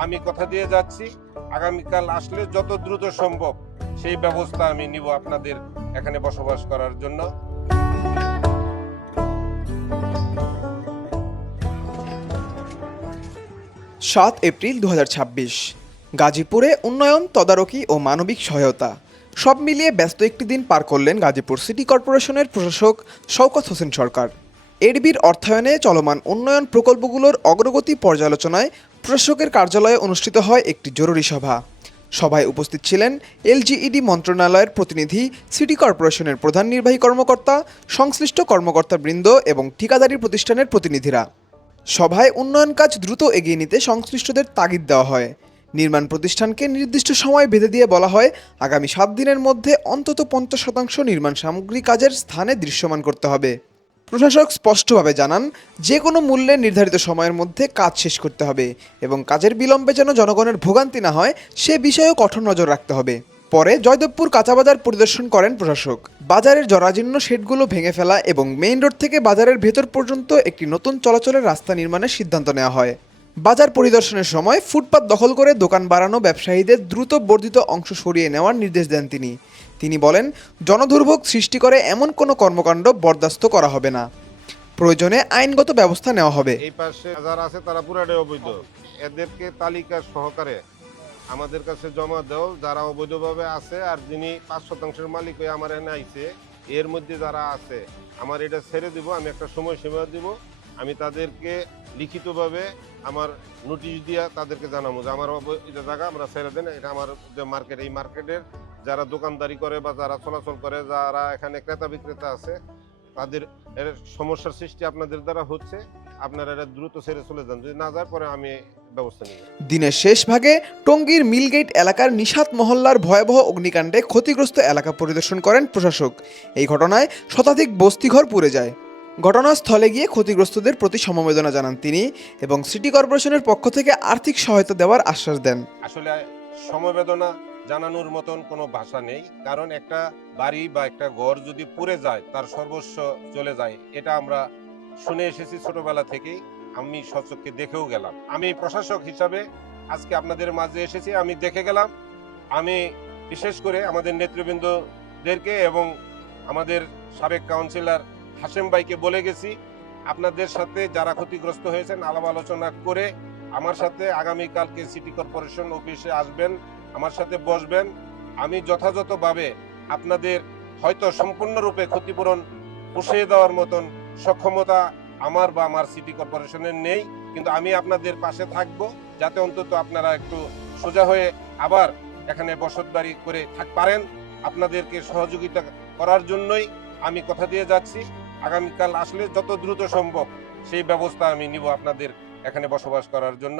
আমি কথা দিয়ে যাচ্ছি, আগামীকাল আসলে যত দ্রুত সম্ভব সেই ব্যবস্থা আমি নিব আপনাদের এখানে বসবাস করার জন্য। ৭ এপ্রিল ২০২৬ গাজীপুরে উন্নয়ন তদারকি ও মানবিক সহায়তা সব মিলিয়ে ব্যস্ত একটি দিন পার করলেন গাজীপুর সিটি কর্পোরেশনের প্রশাসক শওকত হোসেন সরকার। এডিবির অর্থায়নে চলমান উন্নয়ন প্রকল্পগুলোর অগ্রগতি পর্যালোচনায় প্রশাসকের কার্যালয়ে অনুষ্ঠিত হয় একটি জরুরি সভা। সভায় উপস্থিত ছিলেন এলজিইডি মন্ত্রণালয়ের প্রতিনিধি, সিটি কর্পোরেশনের প্রধান নির্বাহী কর্মকর্তা, সংশ্লিষ্ট কর্মকর্তাবৃন্দ এবং ঠিকাদারি প্রতিষ্ঠানের প্রতিনিধিরা। সভায় উন্নয়ন কাজ দ্রুত এগিয়ে নিতে সংশ্লিষ্টদের তাগিদ দেওয়া হয়। নির্মাণ প্রতিষ্ঠানকে নির্দিষ্ট সময় বেঁধে দিয়ে বলা হয়, আগামী ৭ দিনের মধ্যে অন্তত ৫০% নির্মাণ সামগ্রী কাজের স্থানে দৃশ্যমান করতে হবে। প্রশাসক স্পষ্টভাবে জানান, যে কোনো মূল্যে নির্ধারিত সময়ের মধ্যে কাজ শেষ করতে হবে এবং কাজের বিলম্বে যেন জনগণের ভোগান্তি না হয় সে বিষয়েও কঠোর নজর রাখতে হবে। পরে জয়দেবপুর কাঁচাবাজার পরিদর্শন করেন প্রশাসক। বাজারের জরাজীর্ণ শেডগুলো ভেঙে ফেলা এবং মেইন রোড থেকে বাজারের ভেতর পর্যন্ত একটি নতুন চলাচলের রাস্তা নির্মাণের সিদ্ধান্ত নেওয়া হয়। বাজার পরিদর্শনের সময় ফুটপাত দখল করে দোকান বাড়ানো ব্যবসায়ীদের দ্রুত বর্ধিত অংশ সরিয়ে নেওয়ার নির্দেশ দেন তিনি বলেন, জনদুর্ভোগ সৃষ্টি করে এমন কোনো কর্মকাণ্ড বরদাস্ত করা হবে না। প্রয়োজনে আইনগত ব্যবস্থা নেওয়া হবে। এই পাশে যারা আছে তারা পুরাটাই অবৈধ, এদেরকে তালিকা সহকারে আমাদের কাছে জমা দাও যারা অবৈধভাবে আছে, আর যিনি ৫% মালিক হয়ে আমার এখানে আইছে এর মধ্যে যারা আছে আমার এটা ছেড়ে দিব। আমি একটা সময়সীমা দিব, আমি তাদেরকে লিখিতভাবে আমার নোটিশ দিয়া তাদেরকে জানাবো যে আমার এটা জায়গা আমরা ছেড়ে দেন, এটা আমার যে মার্কেট, এই মার্কেটের যারা দোকানদারি করে বা যারা চলাচল করে, যারা এখানে ক্রেতা বিক্রেতা আছে তাদের এর সমস্যার সৃষ্টি আপনাদের দ্বারা হচ্ছে, আপনারা এটা দ্রুত ছেড়ে চলে যান। যদি না যায় পরে আমি ব্যবস্থা নিব। দিনের শেষ ভাগে টঙ্গীর মিলগেট এলাকার নিশাত মহল্লার ভয়াবহ অগ্নিকাণ্ডে ক্ষতিগ্রস্ত এলাকা পরিদর্শন করেন প্রশাসক। এই ঘটনায় শতাধিক বস্তিঘর পুড়ে যায়। ঘটনাস্থলে গিয়ে ক্ষতিগ্রস্তদের প্রতি সমবেদনা জানান তিনি এবং সিটি কর্পোরেশনের পক্ষ থেকে আর্থিক সহায়তা দেওয়ার আশ্বাস দেন। আসলে সমবেদনা জানানোর মতন কোনো ভাষা নেই, কারণ একটা বাড়ি বা একটা ঘর যদি পুড়ে যায় তার সর্বস্ব চলে যায়, এটা আমরা শুনে এসেছি ছোটবেলা থেকেই, আমি স্বচক্ষে দেখেও গেলাম। আমি প্রশাসক হিসাবে আজকে আপনাদের মাঝে এসেছি, আমি দেখে গেলাম। আমি বিশেষ করে আমাদের নেতৃবৃন্দদেরকে এবং আমাদের সাবেক কাউন্সিলর হাশেম ভাইকে বলে গেছি, আপনাদের সাথে যারা ক্ষতিগ্রস্ত হয়েছেন আলাপ আলোচনা করে আমার সাথে আগামীকালকে সিটি কর্পোরেশন অফিসে আসবেন, আমার সাথে বসবেন। আমি যথাযথভাবে আপনাদের হয়তো সম্পূর্ণরূপে ক্ষতিপূরণ পুষিয়ে দেওয়ার মতন সক্ষমতা আমার বা আমার সিটি কর্পোরেশনের নেই, কিন্তু আমি আপনাদের পাশে থাকব যাতে অন্তত আপনারা একটু সোজা হয়ে আবার এখানে বসতবাড়ি করে পারেন। আপনাদেরকে সহযোগিতা করার জন্যই আমি কথা দিয়ে যাচ্ছি, আগামীকাল আসলে যত দ্রুত সম্ভব সেই ব্যবস্থা আমি নিব আপনাদের এখানে বসবাস করার জন্য।